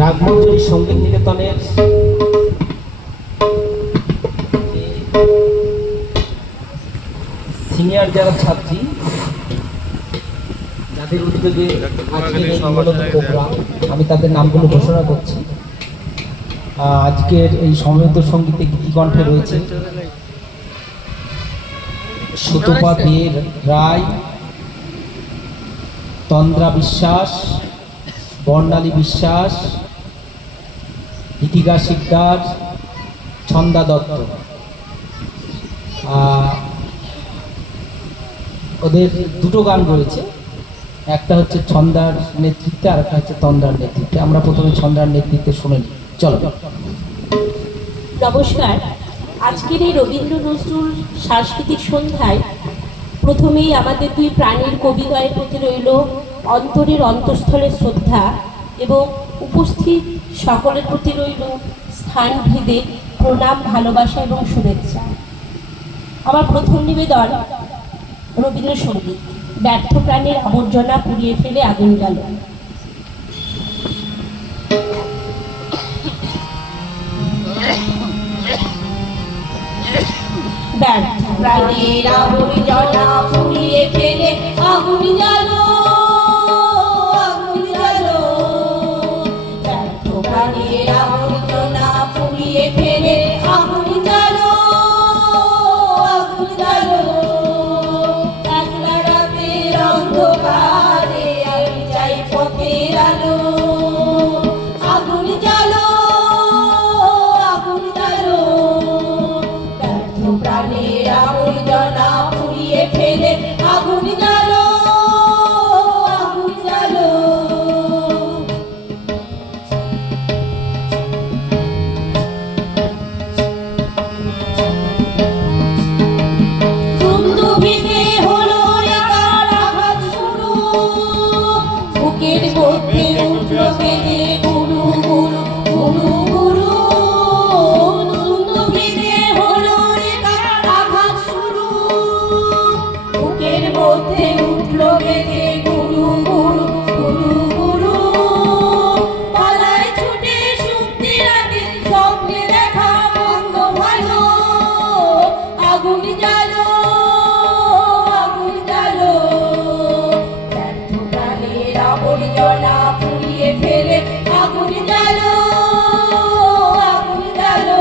রাগমঞ্জরি সঙ্গীত নিকেতনের সিনিয়র যারা ছাত্রী, যাদের উদ্যোগে আজকের এই মূলত প্রোগ্রাম, আমি তাদের নামগুলো ঘোষণা করছি। আজকের এই সমবেত সঙ্গীতে গীতিকণ্ঠে রয়েছে সুতপা দেব রায়, তন্দ্রা বিশ্বাস, বর্ণালী বিশ্বাস, গীতিকা শিকদার, ছন্দা দত্ত। ওদের দুটো গান রয়েছে, একটা হচ্ছে ছন্দার নেতৃত্বে আর একটা হচ্ছে তন্দ্রার নেতৃত্বে। আমরা প্রথমে ছন্দার নেতৃত্বে শুনে নিই, চলো। নমস্কার। আজকের এই রবীন্দ্র নজরুল সাংস্কৃতিক সন্ধ্যায় প্রথমেই আমাদের দুই প্রাণীর কবিদ্বয়ের প্রতি রইল অন্তরের অন্তঃস্থলের শ্রদ্ধা এবং উপস্থিত সকলের প্রতি রইল স্থানভেদে প্রণাম, ভালোবাসা এবং শুভেচ্ছা। আমার প্রথম নিবেদন রবীন্দ্রসঙ্গীত, ব্যর্থ প্রাণের আবর্জনা পুড়িয়ে ফেলে আগুন গেল। ব্যর্থ প্রাণের আবর্জনা পুড়িয়ে ফেলে আগুন গেল, আগুন গেল। ব্যর্থ প্রাণের আবর্জনা পুড়িয়ে ফেলে আগুন গেল, আগুন গেল। একলা রাতের অন্ধকারে আমি চাই পথের আলো, আগুন গেল, আগুন গেল। ব্যর্থ প্রাণের আবর্জনা পুড়িয়ে ফেলে আগুন গেল, আগুন গেল। দুন্দুভিতে হলো রে কার আঘাত শুরু, বুকের মধ্যে উঠল বেঁধে গুরু গুরু গুরু গুরু। দুন্দুভিতে হলো রে কার আঘাত শুরু, বুকের মধ্যে উঠল বেঁধে গুরু গুরু গুরু গুরু। পালায় ছুটে শুনতে রাতে স্বপ্নে দেখা মন্দ ভালো, আগুন জ্বালো, আগুন জ্বালো। ব্যর্থ প্রাণের আবর্জনা পুড়িয়ে ফেলে আগুন জ্বালো, আগুন জ্বালো।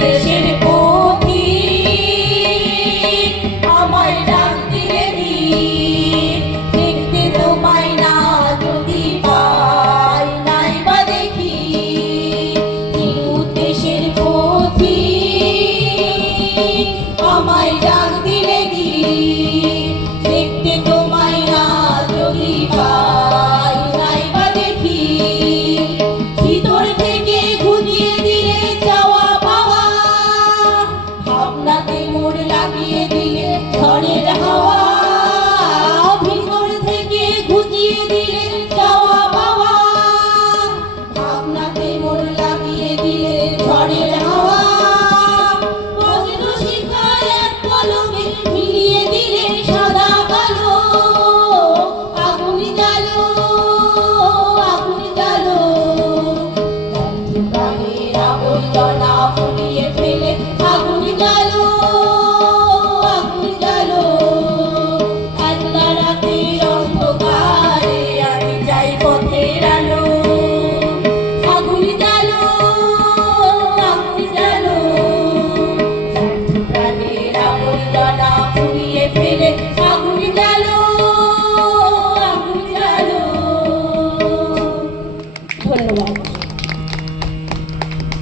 দেশের পথিক আমায় ডাক দিলে বীর, দেখতে তোমায় না যদি পাই নাই বা দেখি। দেশের পথিক আমায় ডাক দিলে বীর, দেখতে তোমায় না যদি পাই নাই বা দেখি। ভিতর থেকে ঘুরিয়ে দিলে চাওয়া পাওয়া, ভাবনাতে মোড় লাগিয়ে দিলে ঝড়ের হাওয়া। ভিতর থেকে ঘুরিয়ে দিলে